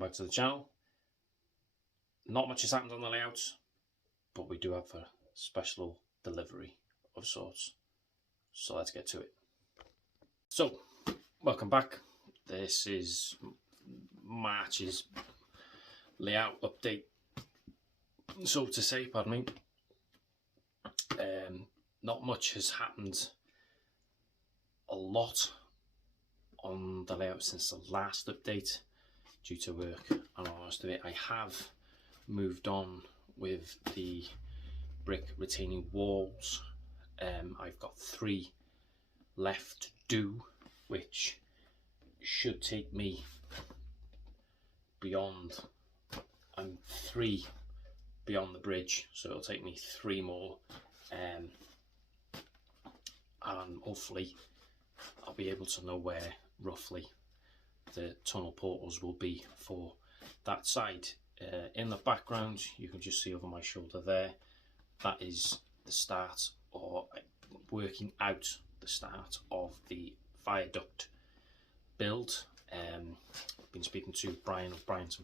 welcome back to the channel. Not much has happened on the layout, but we do have a special delivery of sorts, so let's get to it. So, welcome back. This is March's layout update, so to say, pardon me. Not much has happened a lot on the layout since the last update due to work and all the rest of it. I have moved on with the brick retaining walls. I've got 3 left to do, which should take me beyond, and 3 beyond the bridge, so it'll take me 3 more, and hopefully I'll be able to know where roughly the tunnel portals will be for that side. In the background, you can just see over my shoulder there, that is the start, or working out the start of the viaduct build. I've been speaking to Brian of Brian's,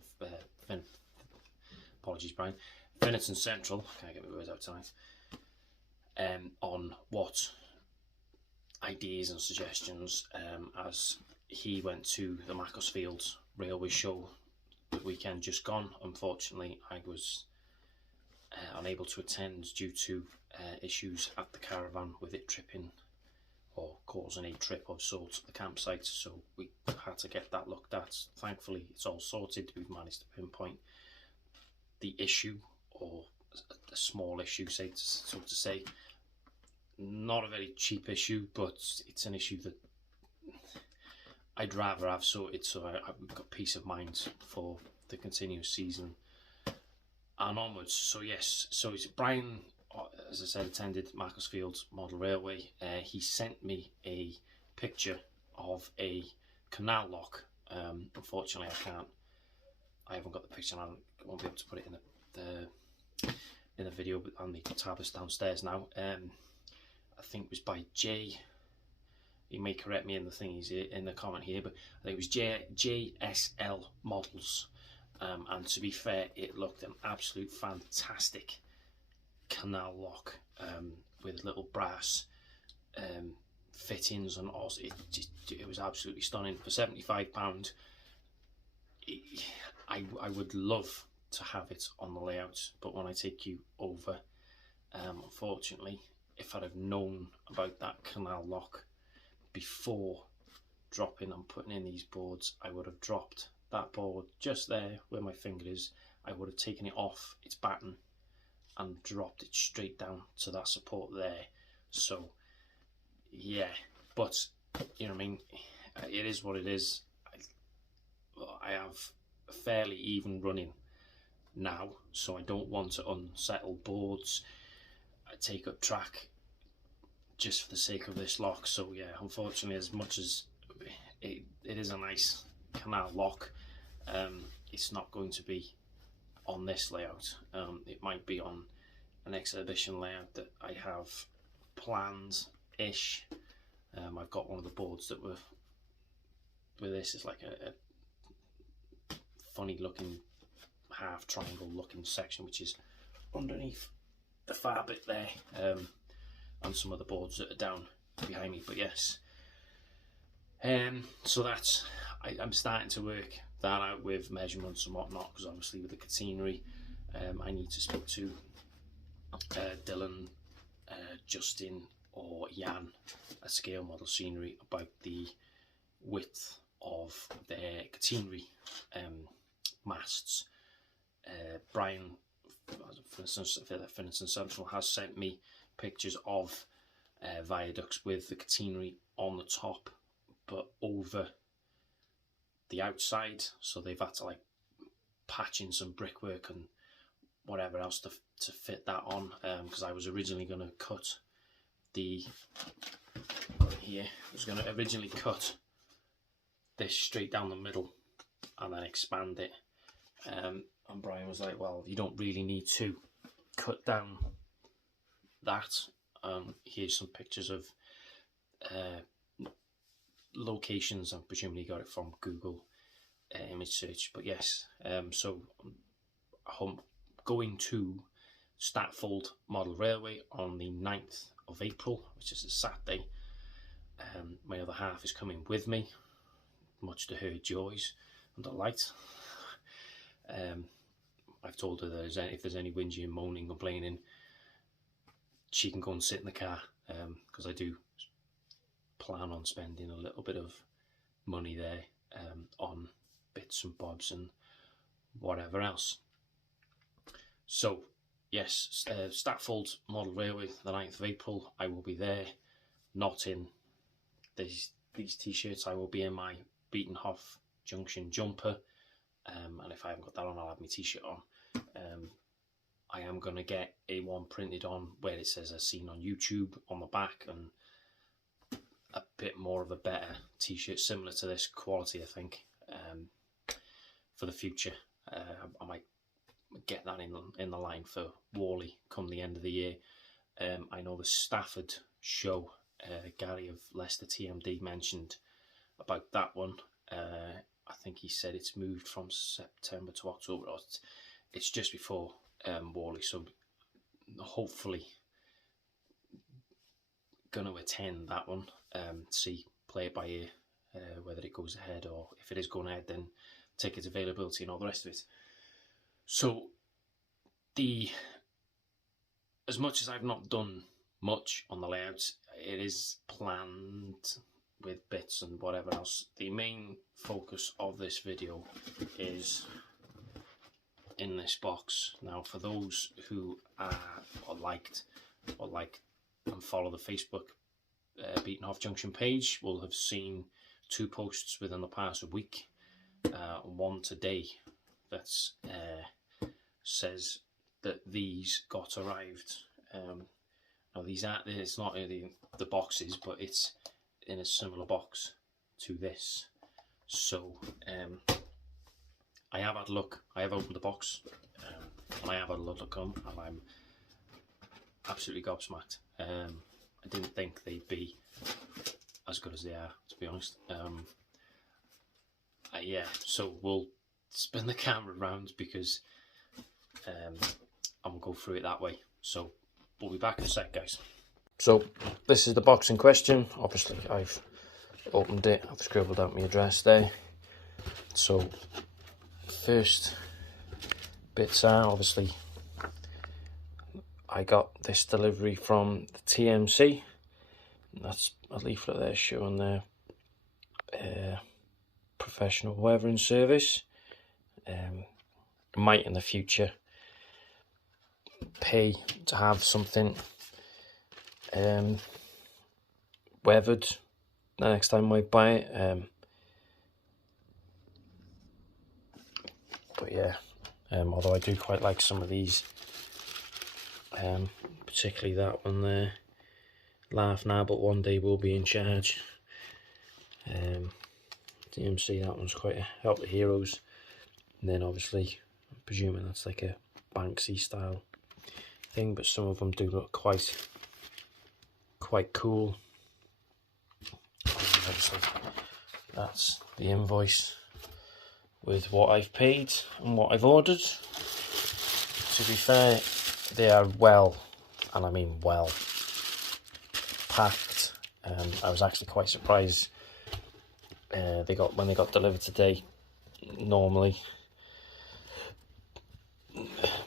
apologies Brian, Finneton Central, can't get my words out tonight, on what ideas and suggestions, as he went to the Macclesfield Railway Show the weekend just gone. Unfortunately, I was unable to attend due to issues at the caravan with it tripping or causing a trip of sorts at the campsite, so we had to get that looked at. Thankfully it's all sorted. We've managed to pinpoint the issue, or a small issue, so to say. Not a very cheap issue, but it's an issue that I'd rather have sorted, so I've got peace of mind for the continuous season and onwards. So yes, so it's Brian, as I said, attended Macclesfield Model Railway. He sent me a picture of a canal lock. Unfortunately I haven't got the picture, and I won't be able to put it in the video, but on the tablets downstairs now. I think it was by Jay. He may correct me in the things in the comment here, but I think it was JSL Models. And to be fair, it looked an absolute fantastic canal lock, with little brass fittings and all. It was absolutely stunning. For £75, I would love to have it on the layout, but when I take you over, unfortunately, if I'd have known about that canal lock before dropping and putting in these boards, I would have dropped that board just there where my finger is. I would have taken it off its batten and dropped it straight down to that support there. So yeah, but you know what I mean, it is what it is. I have a fairly even running now, so I don't want to unsettle boards, take up track just for the sake of this lock. So yeah, unfortunately, as much as it is a nice canal lock, it's not going to be on this layout. It might be on an exhibition layout that I have planned ish. I've got one of the boards that were with this. It's like a funny looking half triangle looking section, which is underneath the far bit there, and some of the boards that are down behind me. But yes, so that's, I'm starting to work that out with measurements and whatnot, because obviously with the catenary, I need to speak to Dylan, Justin or Jan at Scale Model Scenery about the width of their catenary masts. Brian, for instance, Finneton Central, has sent me pictures of viaducts with the catenary on the top but over the outside, so they've had to like patch in some brickwork and whatever else to fit that on, because I was originally going to cut this straight down the middle and then expand it, and Brian was like, well, you don't really need to cut down that. Here's some pictures of locations. I'm presumably got it from Google image search. But yes, so I'm going to Statfold Model Railway on the 9th of April, which is a Saturday. My other half is coming with me, much to her joys and delight. I've told her that if there's any whinging and moaning, complaining, she can go and sit in the car, because I do plan on spending a little bit of money there on bits and bobs and whatever else. So yes, Statfold Model Railway, the 9th of April. I will be there, not in these t-shirts. I will be in my Beatenhof Junction jumper, and if I haven't got that on, I'll have my t-shirt on. I am going to get a one printed on where it says "as seen on YouTube" on the back, and a bit more of a better t-shirt, similar to this quality, I think, for the future. I might get that in the line for Whalley come the end of the year. I know the Stafford show, Gary of Leicester TMD mentioned about that one. I think he said it's moved from September to October. It's just before Whalley, so hopefully going to attend that one, see, play it by ear, whether it goes ahead, or if it is going ahead, then ticket availability and all the rest of it. So as much as I've not done much on the layouts, it is planned with bits and whatever else. The main focus of this video is in this box. Now, for those who like and follow the Facebook Beatenhof Junction page, will have seen two posts within the past week. One today that says that these got arrived. Now these aren't, it's not the boxes, but it's in a similar box to this. So I have had a look. I have opened the box, and I have had a look at them, and I'm absolutely gobsmacked. I didn't think they'd be as good as they are, to be honest. Yeah, so we'll spin the camera around because I'm gonna go through it that way. So we'll be back in a sec, guys. So this is the box in question. Obviously I've opened it, I've scribbled out my address there. So first bits are, obviously I got this delivery from the TMC. That's a leaflet there showing their professional weathering service. Might in the future pay to have something weathered the next time I buy it. But yeah, although I do quite like some of these, particularly that one there. Laugh now, but one day we'll be in charge. DMC, that one's quite a Help the Heroes. And then obviously, I'm presuming that's like a Banksy style thing, but some of them do look quite cool. And obviously, that's the invoice with what I've paid and what I've ordered. To be fair, they are well, and I mean well, packed. I was actually quite surprised when they got delivered today. Normally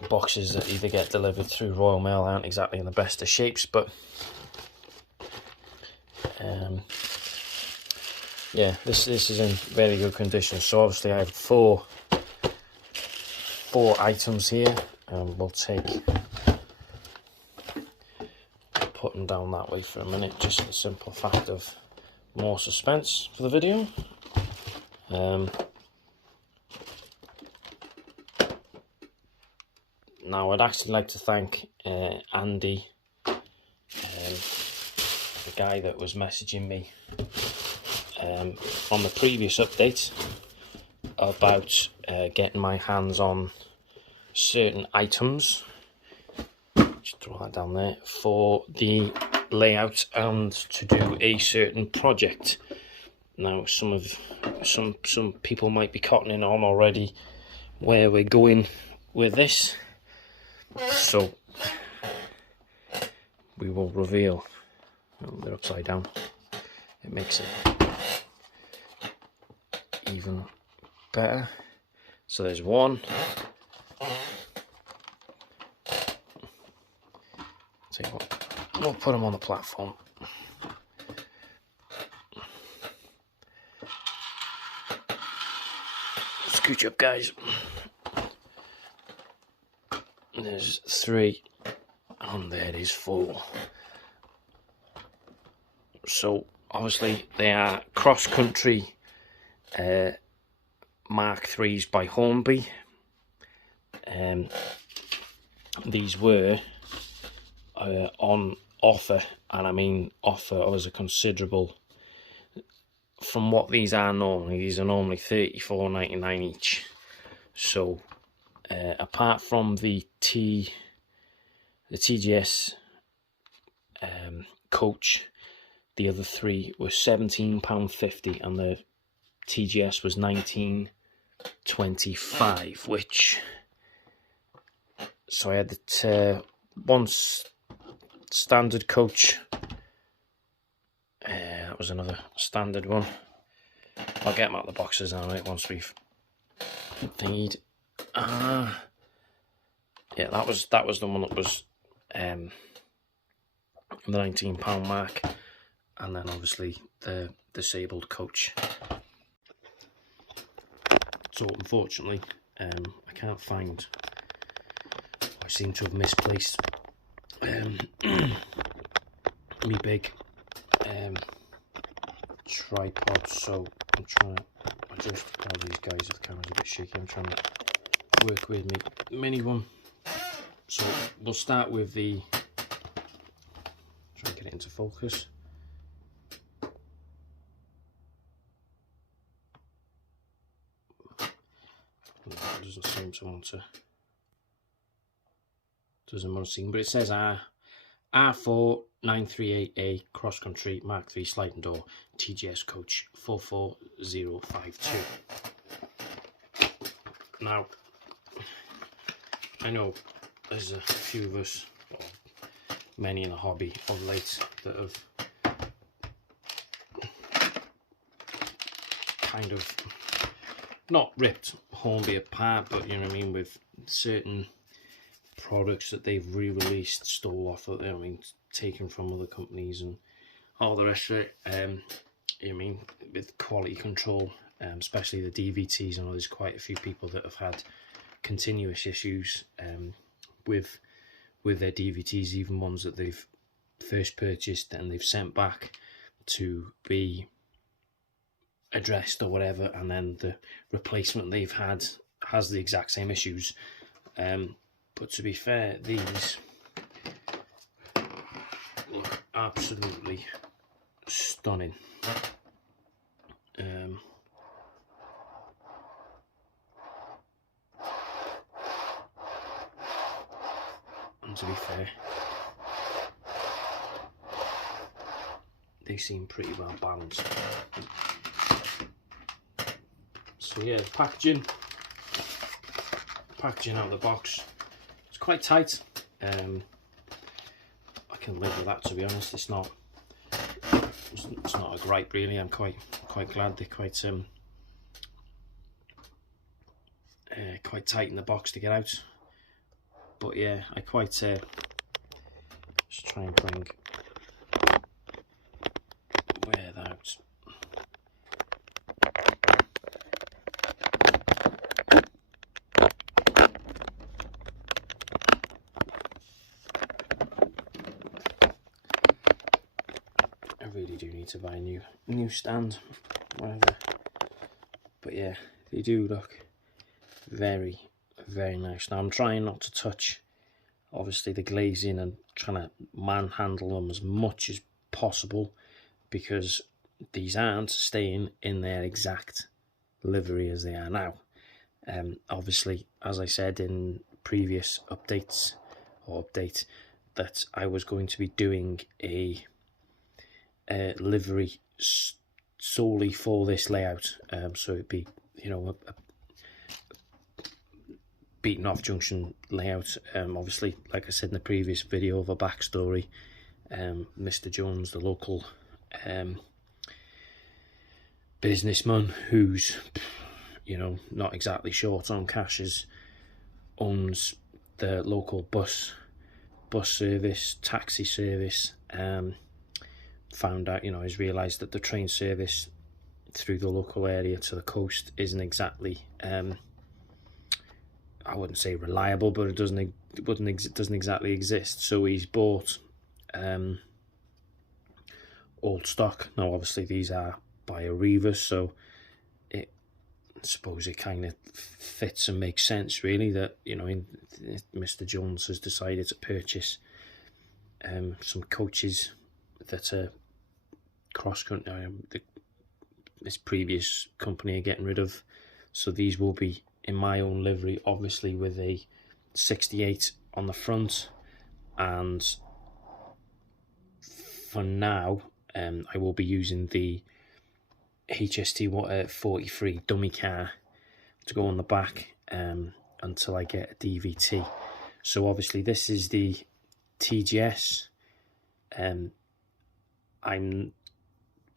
boxes that either get delivered through Royal Mail aren't exactly in the best of shapes, but yeah, this is in very good condition. So obviously I have four items here, and we'll put them down that way for a minute, just for the simple fact of more suspense for the video. Now I'd actually like to thank Andy, the guy that was messaging me on the previous update about getting my hands on certain items. Just throw that down there for the layout and to do a certain project. Now some people might be cottoning on already where we're going with this, so we will reveal. Oh, they're upside down. It makes it even better. So there's one. Tell you what, we'll put them on the platform. Scooch up, guys. There's 3, and there is 4. So obviously they are cross-country Mark 3s by Hornby. These were on offer, and I mean offer was a considerable. From what these are normally, these are normally $34.99 each. So apart from the TGS coach, the other 3 were £17.50, and the TGS was $19.25. Which, so I had the one standard coach. That was another standard one. I'll get them out of the boxes now, right, once we've thingied. Yeah, that was the one that was the £19 mark, and then obviously the disabled coach. So unfortunately, I can't find. I seem to have misplaced me big tripod, so I'm trying to adjust. Apologies guys if the camera's a bit shaky. I'm trying to work with me mini one. So we'll start with the, try and get it into focus. It doesn't seem to want to, doesn't want to see, but it says R4 938A cross country Mark 3 sliding door TGS coach 44052. Now I know there's a few of us, or many in the hobby of late, that have kind of not ripped Hornby apart, but you know what I mean, with certain products that they've re-released, stole off of, I mean, taken from other companies and all the rest of it. I mean, with quality control, especially the DVTs. I know there's quite a few people that have had continuous issues with their DVTs, even ones that they've first purchased and they've sent back to be addressed or whatever, and then the replacement they've had has the exact same issues. But to be fair, these look absolutely stunning. And to be fair, they seem pretty well balanced. So yeah, packaging out of the box. It's quite tight. I can live with that, to be honest. It's not a gripe really. I'm quite glad they're quite tight in the box to get out. But yeah, I quite just try and wear that out. I really do need to buy a new stand, whatever. But yeah, they do look very, very nice. Now I'm trying not to touch, obviously, the glazing and trying to manhandle them as much as possible, because these aren't staying in their exact livery as they are now. Obviously, as I said in previous update, that I was going to be doing a livery solely for this layout. So it'd be, you know, a beaten off junction layout. Obviously, like I said in the previous video, of a backstory. Mr. Jones, the local businessman who's, you know, not exactly short on cash, owns the local bus service, taxi service. Found out, you know, he's realised that the train service through the local area to the coast isn't exactly, I wouldn't say reliable, but it doesn't exactly exist. So he's bought old stock. Now, obviously, these are by Arriva, so I suppose it kind of fits and makes sense, really, that, you know, Mr. Jones has decided to purchase some coaches that are cross-country, this previous company are getting rid of. So these will be in my own livery, obviously with a 68 on the front, and for now I will be using the HST 43 dummy car to go on the back until I get a DVT. So obviously this is the TGS. I'm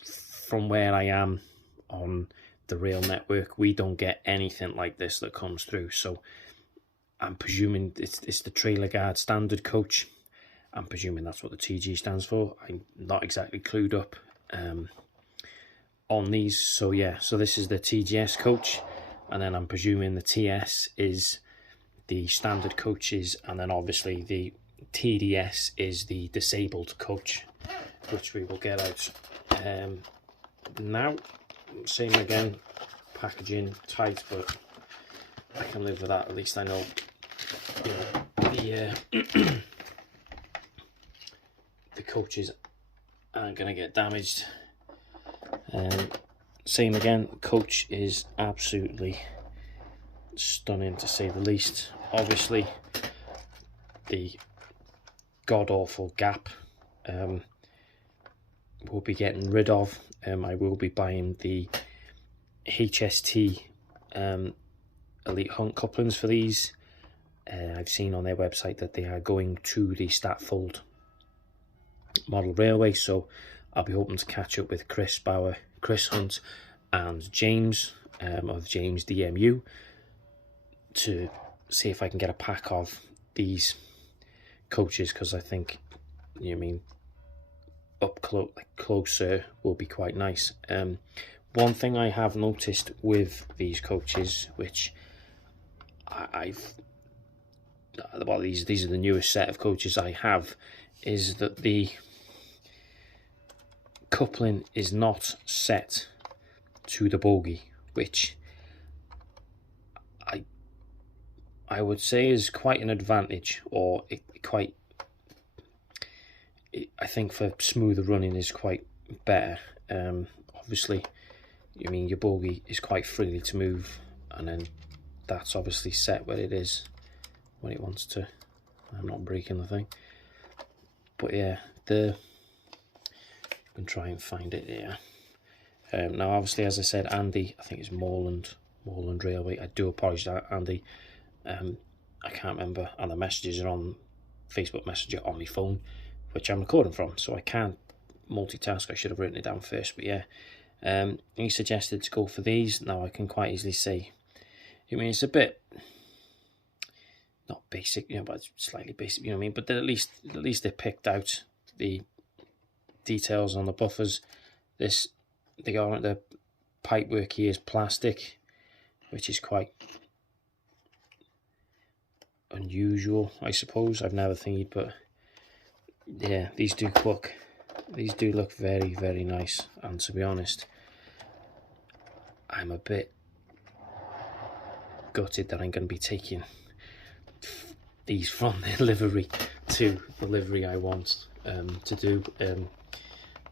from where I am on the rail network, we don't get anything like this that comes through. So I'm presuming it's the trailer guard standard coach. I'm presuming that's what the TG stands for. I'm not exactly clued up on these. So yeah, so this is the TGS coach, and then I'm presuming the TS is the standard coaches, and then obviously the TDS is the disabled coach, which we will get out now. Same again, packaging tight, but I can live with that. At least I know, you know, the coaches aren't going to get damaged. Same again, coach is absolutely stunning, to say the least. Obviously, the god-awful gap we'll be getting rid of. I will be buying the HST Elite Hunt couplings for these. I've seen on their website that they are going to the Statfold model railway, so I'll be hoping to catch up with Chris Bauer, Chris Hunt and James of James DMU to see if I can get a pack of these coaches, because I think, you know, I mean, up closer will be quite nice. One thing I have noticed with these coaches, which these are the newest set of coaches I have, is that the coupling is not set to the bogie, which I would say is quite an advantage, or I think for smoother running is quite better. Obviously, I mean, your bogie is quite freely to move, and then that's obviously set where it is when it wants to. I'm not breaking the thing, but yeah, I can try and find it here. Now, obviously, as I said, Andy, I think it's Moreland Railway. I do apologise, Andy. I can't remember, and the messages are on Facebook Messenger on my phone, which I'm recording from, so I can't multitask. I should have written it down first, but yeah. He suggested to go for these. Now I can quite easily say, I mean, it's a bit not basic, you know, but slightly basic, you know what I mean. But at least they picked out the details on the buffers. The pipework here is plastic, which is quite unusual, I suppose. I've never thingied, but yeah, these do look very, very nice. And to be honest, I'm a bit gutted that I'm going to be taking these from the livery to the livery I want to do.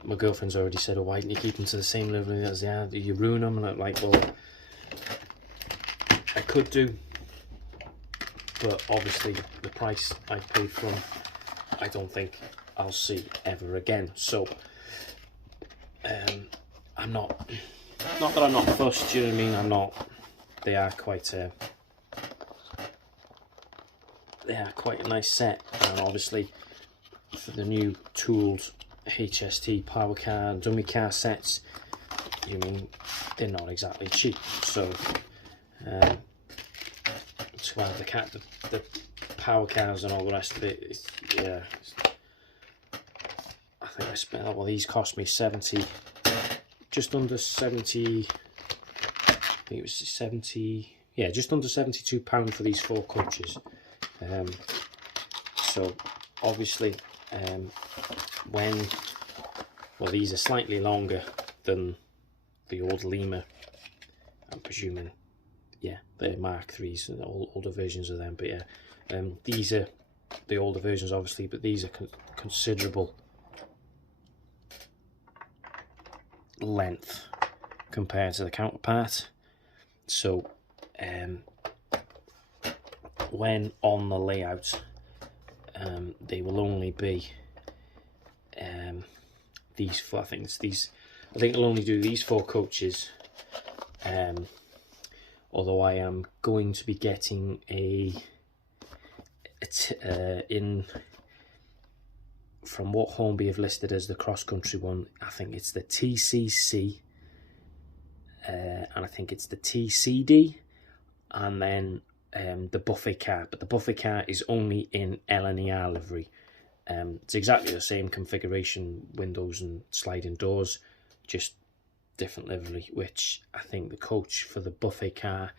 My girlfriend's already said, "Oh, why didn't you keep them to the same livery as they are? Do you ruin them?" And I'm like, well, I could do, but obviously the price I paid for them, I don't think I'll see ever again. So I'm not that I'm not fussed, you know what I mean? I'm not. They are quite a nice set, and obviously for the new tooled HST power car and dummy car sets, you mean they're not exactly cheap. So to have the power cars and all the rest of it, yeah. I think I spent, well, these cost me 70, just under 70. I think it was 70. Yeah, just under £72 for these 4 coaches. So obviously, well, these are slightly longer than the old Lima, I'm presuming. Yeah, they're Mark 3s and older versions of them. But yeah, these are the older versions, obviously, but these are considerable length compared to the counterpart. So when on the layout, they will only be these 4. I think it'll only do these 4 coaches. Although I am going to be getting from what Hornby have listed as the cross-country one, I think it's the TCC, and I think it's the TCD, and then the buffet car. But the buffet car is only in LNER livery. It's exactly the same configuration, windows and sliding doors, just different livery, which I think the coach for the buffet car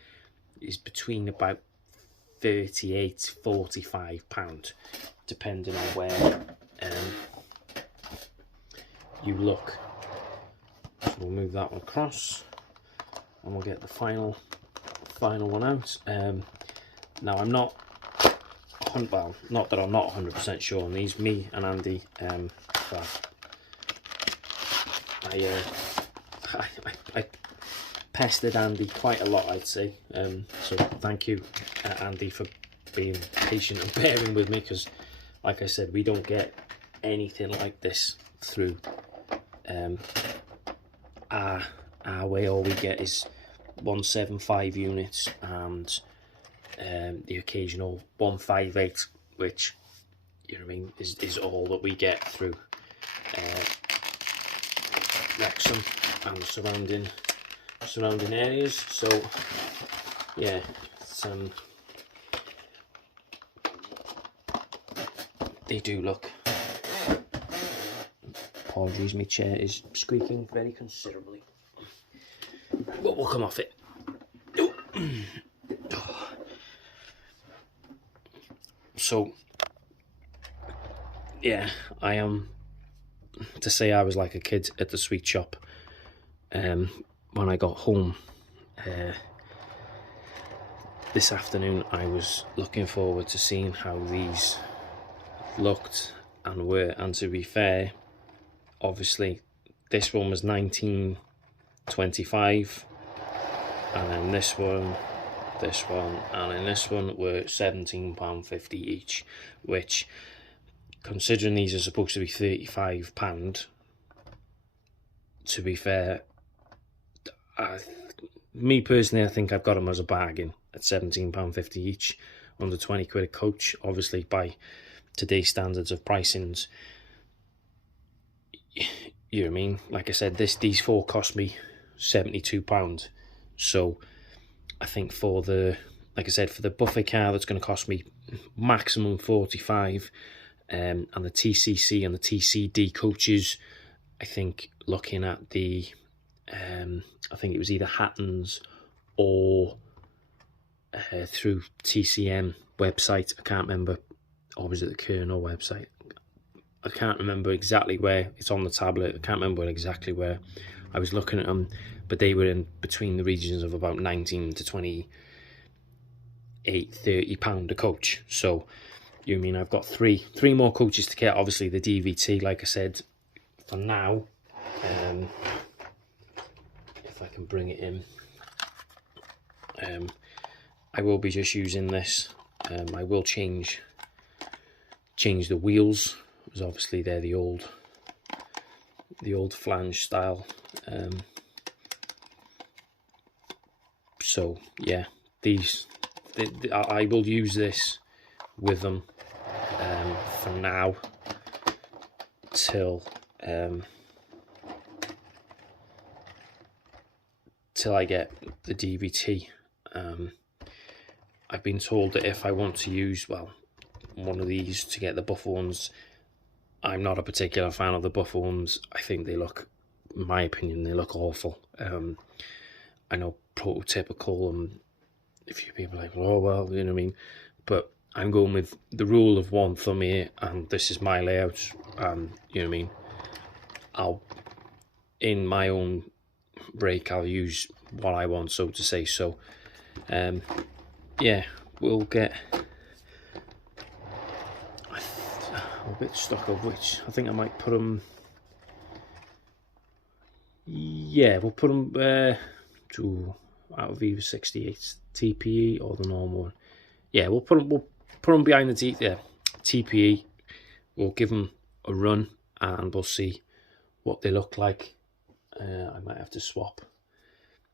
is between about £38–45, depending on where you look. So we'll move that one across and we'll get the final one out. Now I'm not, well, not that I'm not 100% sure on these. Me and Andy, well, I pestered Andy quite a lot, I'd say. So thank you, Andy, for being patient and bearing with me, because like I said, we don't get anything like this through our way. All we get is 175 units and the occasional 158, which, you know what I mean, is all that we get through Wrexham and the surrounding areas. So yeah, it's, they do look, apologies, my chair is squeaking very considerably, but we'll come off it. So yeah, I am to say I was like a kid at the sweet shop when I got home this afternoon. I was looking forward to seeing how these looked and were, and to be fair, obviously this one was £19.25, and then this one, and then this one were £17.50 each, which, considering these are supposed to be £35, to be fair, me personally, I think I've got them as a bargain at £17.50 each, under 20 quid a coach. Obviously, by today's standards of pricings, you know what I mean? Like I said, these 4 cost me £72. So I think for the, like I said, for the buffet car, that's going to cost me maximum 45, and the TCC and the TCD coaches, I think looking at the I think it was either Hatton's or through TCM website, I can't remember, or was it the Colonel website? I can't remember exactly where. It's on the tablet. I can't remember exactly where I was looking at them, but they were in between the regions of about 19 to 28, £30 a coach. So you mean I've got three more coaches to get. Obviously the DVT, like I said, for now, if I can bring it in, I will be just using this. I will change the wheels, because obviously they're the old flange style So yeah, I will use this with them for now till I get the DVT. I've been told that if I want to use, well, one of these to get the buffer ones, I'm not a particular fan of the buffer ones. I think they look, in my opinion, they look awful. I know prototypical, and a few people are like, oh well, you know what I mean, but I'm going with the rule of one thumb here, and this is my layout, and you know what I mean, I'll, in my own break, I'll use what I want, so to say. So yeah, we'll get a bit stuck of which I think I might put them, yeah, we'll put them to out of either 68 TPE or the normal one. Yeah, we'll put them behind the TPE. We'll give them a run and we'll see what they look like. I might have to swap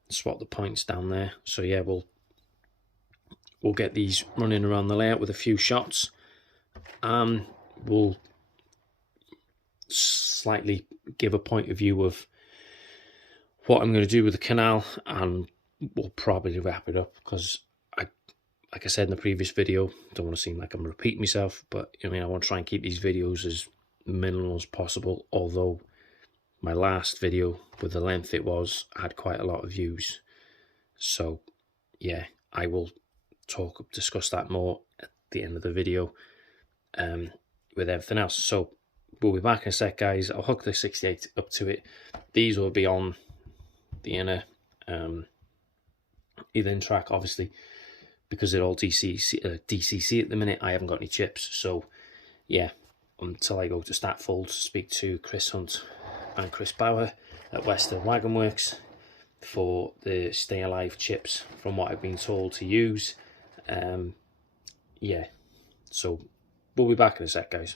the points down there. So yeah, we'll get these running around the layout with a few shots. We'll slightly give a point of view of what I'm going to do with the Canal, and we'll probably wrap it up because like I said in the previous video, don't want to seem like I'm repeating myself, but I mean, I want to try and keep these videos as minimal as possible, although my last video with the length it was had quite a lot of views. So yeah, I will discuss that more at the end of the video with everything else. So we'll be back in a sec, guys. I'll hook the 68 up to it. These will be on the inner either in track, obviously, because they're all DCC at the minute. I haven't got any chips, so yeah, until I go to Statfold to speak to Chris Hunt and Chris Bauer at Western Wagon Works for the Stay Alive chips, from what I've been told to use. Yeah, so we'll be back in a sec, guys.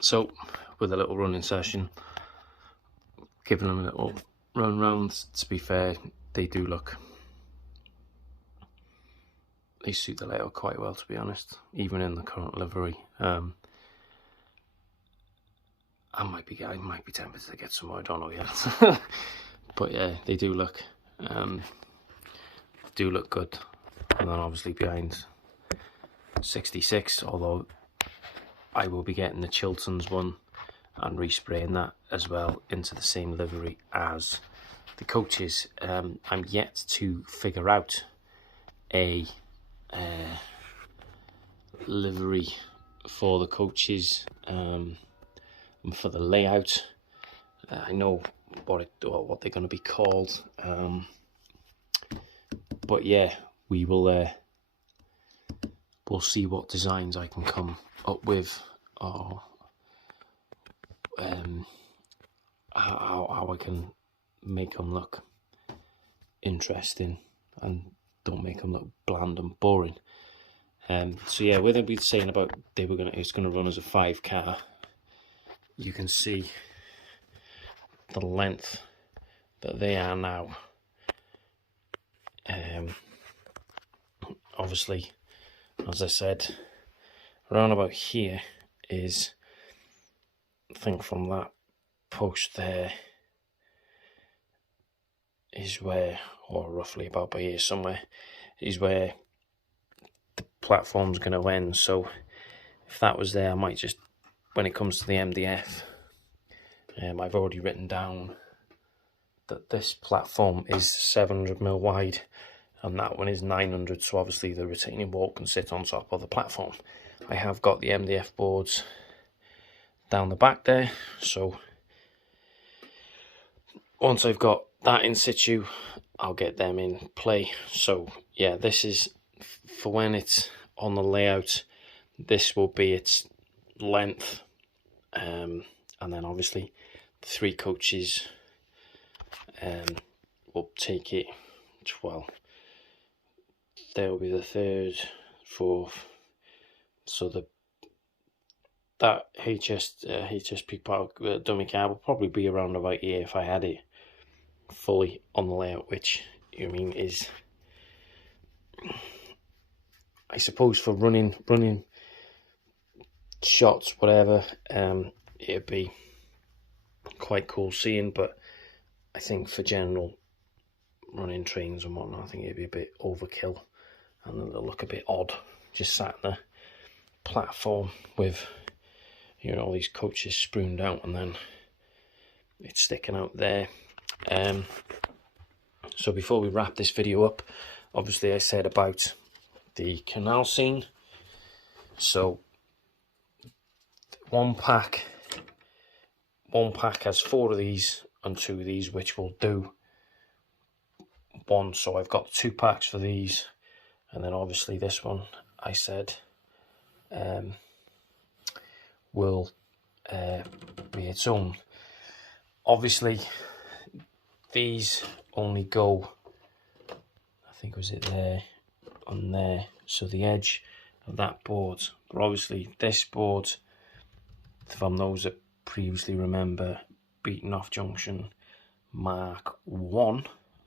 So with a little running session, giving them a little run round, to be fair, they suit the layout quite well, to be honest, even in the current livery. I might be tempted to get some more, I don't know yet. But yeah, they do look good. And then obviously behind 66, although I will be getting the Chilton's one and respraying that as well into the same livery as the coaches. I'm yet to figure out a livery for the coaches and for the layout. I know what they're going to be called, but yeah, we'll see what designs I can come up with, or how I can make them look interesting and don't make them look bland and boring. So yeah, where they'll be saying about it's gonna run as a 5-car. You can see the length that they are now. Obviously, as I said, around about here is, I think from that post there is where, or roughly about by here somewhere, is where the platform's going to end. So if that was there, I might just, when it comes to the MDF, I've already written down that this platform is 700mm wide and that one is 900, so obviously the retaining wall can sit on top of the platform. I have got the MDF boards down the back there, so once I've got that in situ, I'll get them in play. So yeah, this is for when it's on the layout. This will be its length, and then obviously the 3 coaches will take it. Well, there will be the 3rd, 4th. So that HSP Park dummy car will probably be around about here if I had it fully on the layout, which I mean is, I suppose, for running shots, whatever, it'd be quite cool seeing, but I think for general running trains and whatnot, I think it'd be a bit overkill and it'll look a bit odd just sat in the platform with, you know, all these coaches spruaned out and then it's sticking out there. So before we wrap this video up, obviously I said about the Canal scene. So one pack has 4 of these and 2 of these, which will do one. So I've got 2 packs for these, and then obviously this one I said will be its own. Obviously these only go, I think, was it there on there, so the edge of that board. But obviously this board, from those that previously remember Beaten Off Junction Mark 1,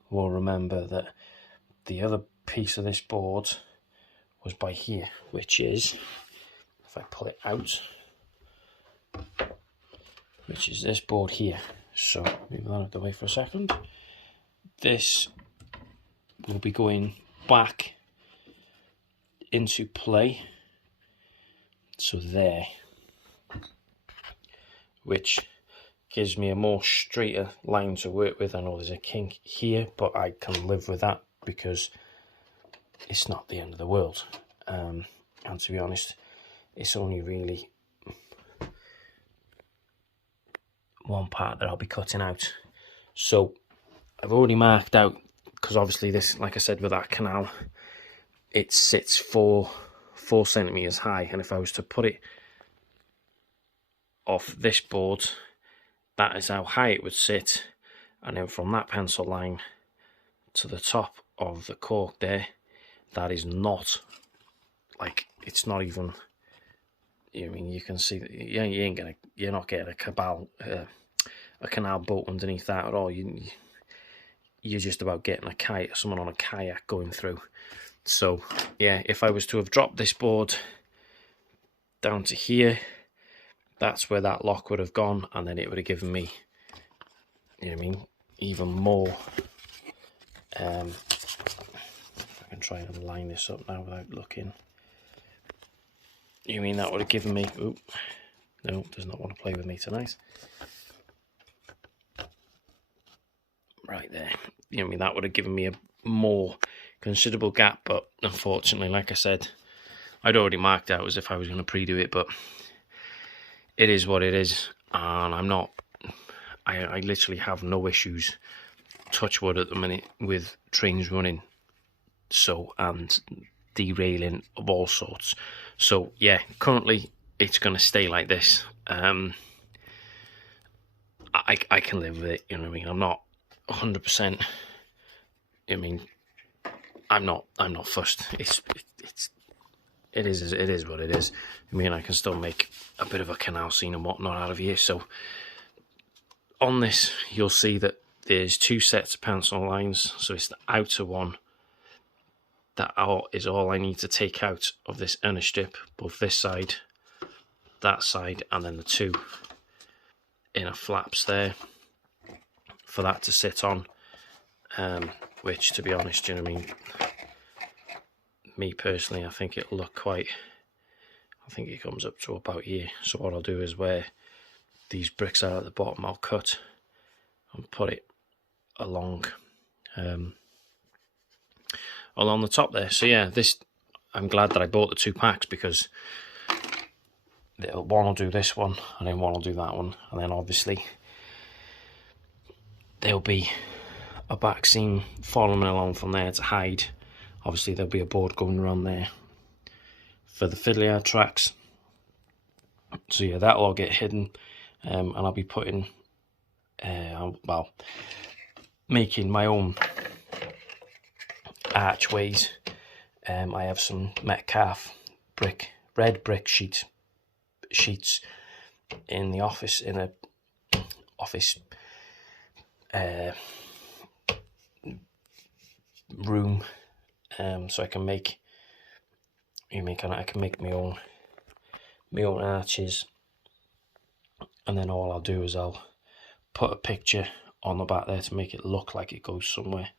will remember that the other piece of this board was by here, which is, if I pull it out, which is this board here. So move that out of the way for a second. This will be going back into play, so there, which gives me a more straighter line to work with. I know there's a kink here, but I can live with that because it's not the end of the world. And to be honest, it's only really one part that I'll be cutting out. So I've already marked out, because obviously this, like I said, with that Canal, it sits 4 centimeters high, and if I was to put it off this board, that is how high it would sit, and then from that pencil line to the top of the cork there, that is not, like, it's not even, I mean, you can see that you're not getting a canal boat underneath that at all. You're just about getting a kite or someone on a kayak going through. So yeah, if I was to have dropped this board down to here, that's where that lock would have gone, and then it would have given me, you know what I mean, even more. If I can try and line this up now without looking. You mean that would have given me, oop, no, does not want to play with me tonight. Right there. You know what I mean, that would have given me a more considerable gap, but unfortunately, like I said, I'd already marked out as if I was going to pre-do it, but it is what it is, and I'm not, I literally have no issues, touch wood, at the minute with trains running, so, and derailing of all sorts. So yeah, currently it's going to stay like this. I can live with it, you know what I mean. I'm not 100%, I mean, I'm not fussed. It is what it is. I mean, I can still make a bit of a canal scene and whatnot out of here. So on this, you'll see that there's 2 sets of pencil lines. So it's the outer one that is all I need to take out of this inner strip, both this side, that side, and then the 2 inner flaps there for that to sit on. Which, to be honest, you know what I mean, me personally, I think it'll look quite, I think it comes up to about here. So what I'll do is where these bricks are at the bottom, I'll cut and put it along along the top there. So yeah, this, I'm glad that I bought the 2 packs, because one will do this one, and then one will do that one, and then obviously there'll be a back seam following along from there to hide. Obviously there'll be a board going around there for the fiddly yard tracks. So yeah, that'll all get hidden, and I'll be putting, well, making my own archways. I have some Metcalf red brick sheets in the office, in a office room, so I can make my own arches, and then all I'll do is I'll put a picture on the back there to make it look like it goes somewhere.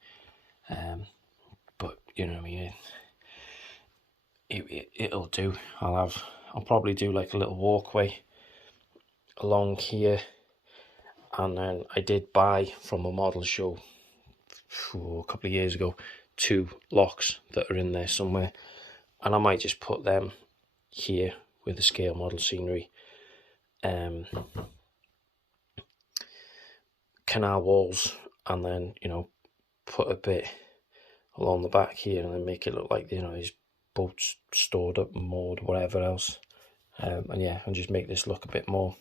But you know what I mean, it'll do. I'll probably do like a little walkway along here, and then I did buy from a model show a couple of years ago 2 locks that are in there somewhere, and I might just put them here with the scale model scenery. Canal walls, and then, you know, put a bit along the back here, and then make it look like, you know, these boats stored up and moored, whatever else. And yeah, and just make this look a bit more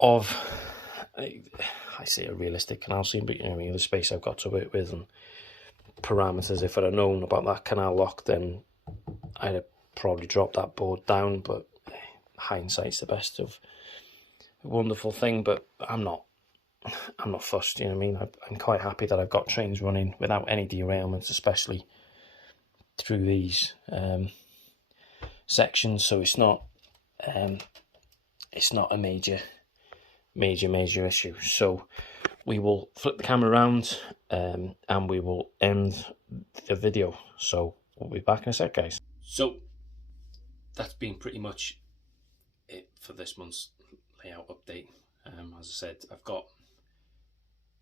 of, I say a realistic canal scene, but you know what I mean, the space I've got to work with and parameters. If I'd have known about that canal lock, then I'd have probably dropped that board down, but hindsight's the best of a wonderful thing. But I'm not fussed, you know what I mean. I'm quite happy that I've got trains running without any derailments, especially through these sections. So it's not a major issue. So we will flip the camera around, and we will end the video. So we'll be back in a sec, guys. So that's been pretty much it for this month's layout update. As I said, I've got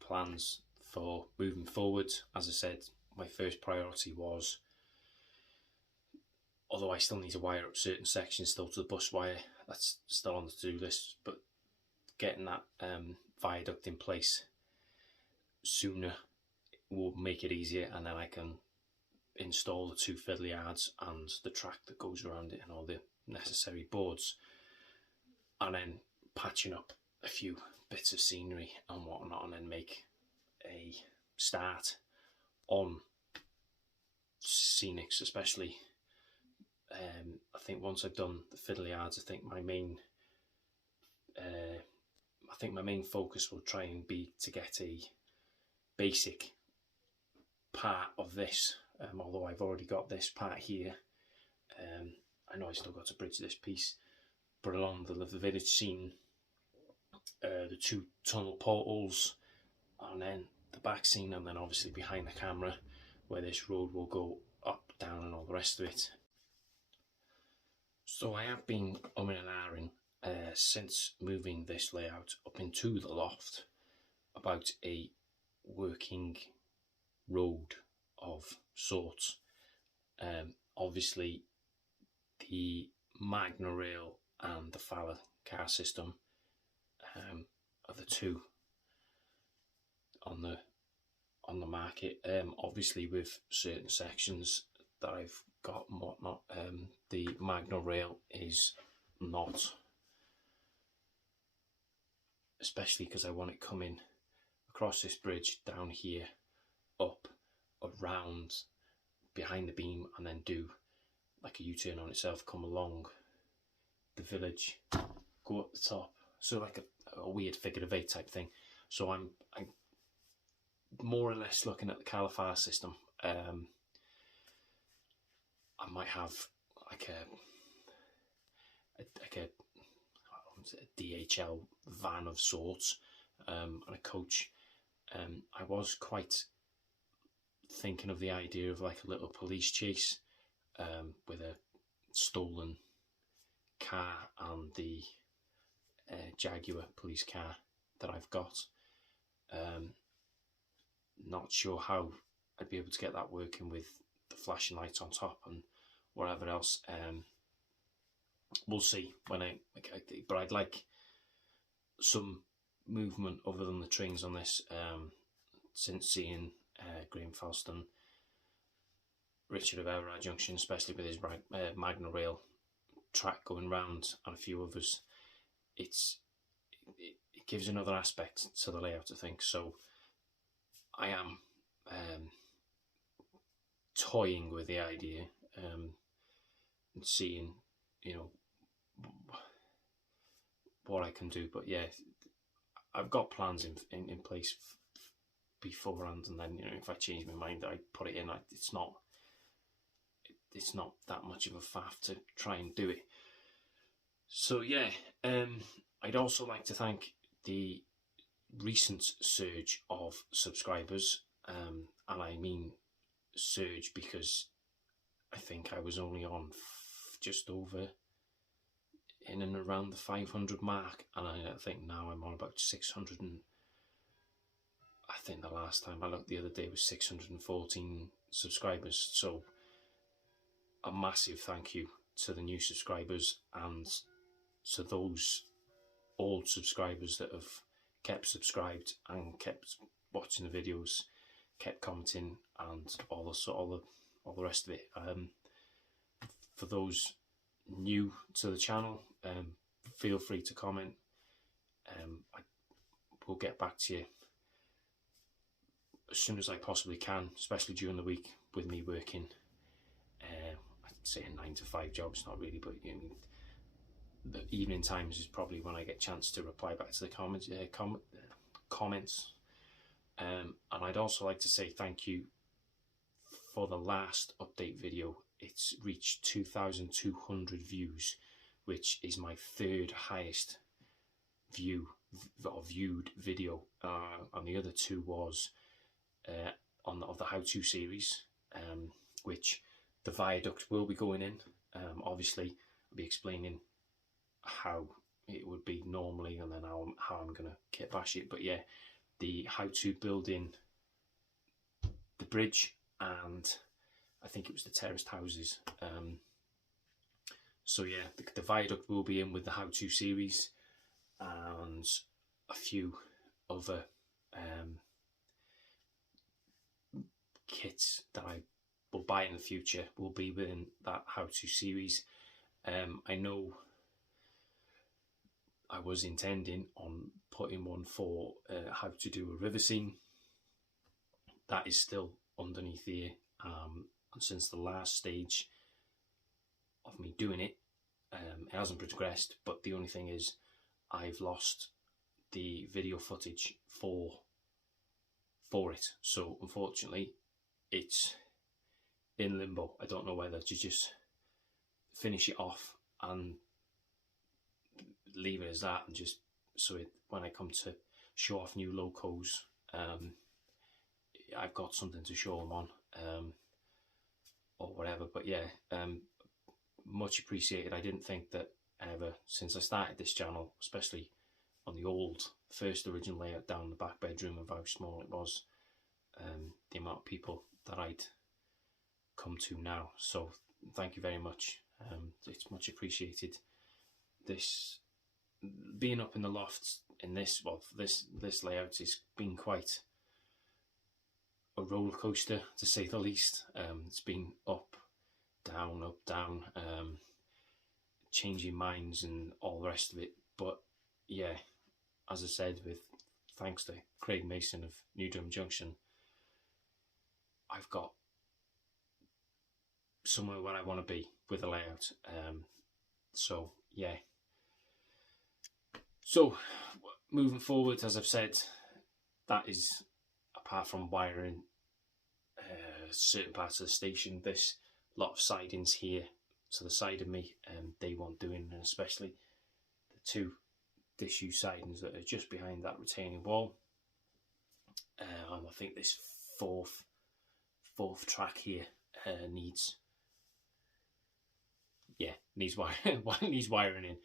plans for moving forward. As I said, my first priority was, although I still need to wire up certain sections still to the bus wire, that's still on the to-do list, but getting that viaduct in place sooner will make it easier, and then I can install the 2 fiddly yards and the track that goes around it and all the necessary boards, and then patching up a few bits of scenery and whatnot, and then make a start on scenics, especially. I think once I've done the fiddly yards, I think my main focus will try and be to get a basic part of this, although I've already got this part here. I know I still got to bridge this piece, but along the village scene, the 2 tunnel portals, and then the back scene, and then obviously behind the camera where this road will go up, down, and all the rest of it. So I have been umming and ahhing since moving this layout up into the loft about a working road of sorts. Obviously the Magna Rail and the Fowler car system are the 2 on the market. Obviously with certain sections that I've got and whatnot, the Magna Rail is not, especially because I want it coming across this bridge down here, up, around, behind the beam, and then do like a U-turn on itself, come along the village, go up the top, so like a weird figure of 8 type thing. So I'm more or less looking at the Califar system. I might have like a DHL van of sorts, and a coach. I was quite thinking of the idea of like a little police chase, with a stolen car and the Jaguar police car that I've got. Not sure how I'd be able to get that working with the flashing lights on top and whatever else. We'll see when but I'd like some movement other than the trains on this. Since seeing Graham Falston, Richard of Everard Junction, especially with his Magna Rail track going round, and a few others, it gives another aspect to the layout, I think. So I am toying with the idea and seeing, what I can do. But yeah, I've got plans in place beforehand, and then if I change my mind, I put it in. It's not that much of a faff to try and do it. So yeah, I'd also like to thank the recent surge of subscribers, and I mean surge because I think I was only on just over in and around the 500 mark, and I think now I'm on about 600, and I think the last time I looked the other day was 614 subscribers. So a massive thank you to the new subscribers and to those old subscribers that have kept subscribed and kept watching the videos, kept commenting, and all the rest of it. For those new to the channel, feel free to comment. I will get back to you as soon as I possibly can, especially during the week with me working. I'd say a 9 to 5 job. It's not really, but the evening times is probably when I get a chance to reply back to the comments. And I'd also like to say thank you for the last update video. It's reached 2,200 views, which is my third highest viewed video. And the other two was of the how-to series, which the viaduct will be going in. Obviously, I'll be explaining how it would be normally, and then how I'm going to kit bash it. But yeah, the how-to building the bridge, and I think it was the terraced houses. So yeah, the viaduct will be in with the how-to series, and a few other kits that I will buy in the future will be within that how-to series. I know I was intending on putting one for how to do a river scene. That is still underneath here. Since the last stage of me doing it, it hasn't progressed, but the only thing is I've lost the video footage for it. So unfortunately, it's in limbo. I don't know whether to just finish it off and leave it as that, and just when I come to show off new locos, I've got something to show them on, or whatever. But yeah, much appreciated. I didn't think that ever, since I started this channel, especially on the first original layout down the back bedroom, of how small it was, the amount of people that I'd come to now. So thank you very much. It's much appreciated. This being up in the lofts in this layout has been quite a roller coaster, to say the least. It's been up, down, changing minds and all the rest of it. But yeah, as I said, thanks to Craig Mason of New Drum Junction, I've got somewhere where I want to be with the layout. So yeah. So moving forward, as I've said, that is, apart from wiring certain parts of the station, this lot of sidings here to the side of me, they want doing, and especially the two disused sidings that are just behind that retaining wall. And I think this fourth track here needs wiring in.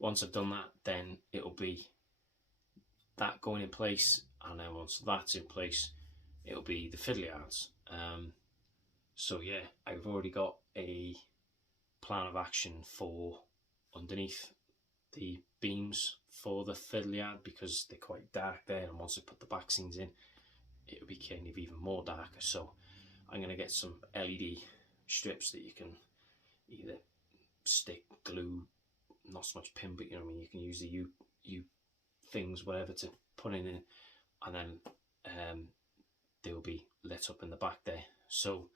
once I've done that, then it'll be that going in place, and then once that's in place, it'll be the fiddle yards. So yeah, I've already got a plan of action for underneath the beams for the fiddle yard, because they're quite dark there, and once I put the back scenes in, it'll be kind of even more darker. So I'm going to get some LED strips that you can either stick, glue, not so much pin, but you know what I mean, you can use the U things, whatever, to put in, and then they will be lit up in the back there. So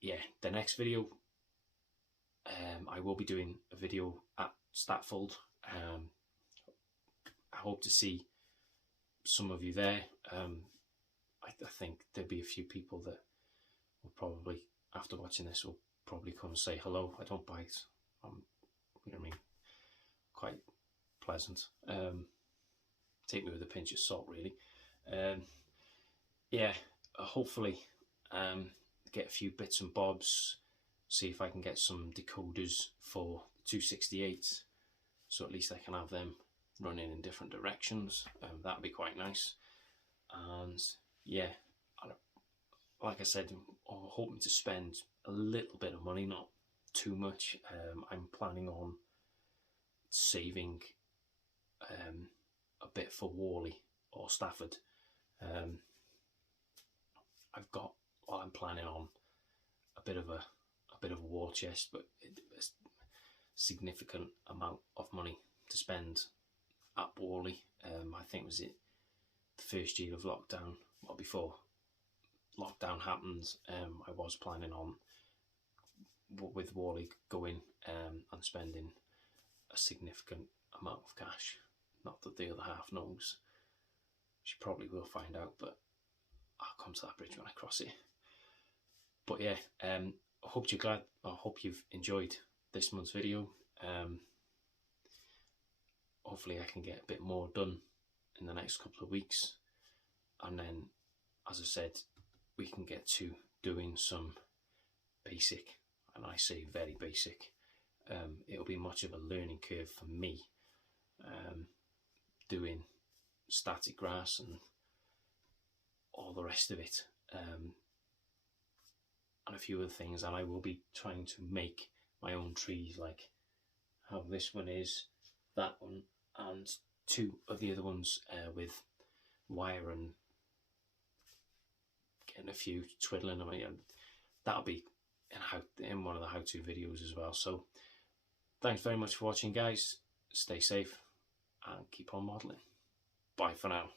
yeah, the next video, I will be doing a video at Statfold. I hope to see some of you there. I think there'll be a few people that will probably, after watching this, will probably come and say hello. I don't bite. You know what I mean? Quite pleasant. Take me with a pinch of salt, really. Yeah, hopefully get a few bits and bobs, see if I can get some decoders for 268, so at least I can have them running in different directions. That'd be quite nice. And yeah, like I said, I'm hoping to spend a little bit of money, not too much. I'm planning on saving a bit for Worley or Stafford. I've got, well, I'm planning on a bit of a war chest, but a significant amount of money to spend at Worley. I think, was it the first year of lockdown, well, before lockdown happened, I was planning on, with Worley, going and spending a significant amount of cash. Not that the other half knows. She probably will find out, but I'll come to that bridge when I cross it. But yeah, I hope you're glad. I hope you've enjoyed this month's video. Hopefully I can get a bit more done in the next couple of weeks, and then, as I said, we can get to doing some basic, and I say very basic, it'll be much of a learning curve for me, doing static grass and all the rest of it, and a few other things. And I will be trying to make my own trees, like how this one is, that one, and two of the other ones with wire, and getting a few twiddling. I mean, that'll be in one of the how-to videos as well. So thanks very much for watching, guys. Stay safe and keep on modelling. Bye for now.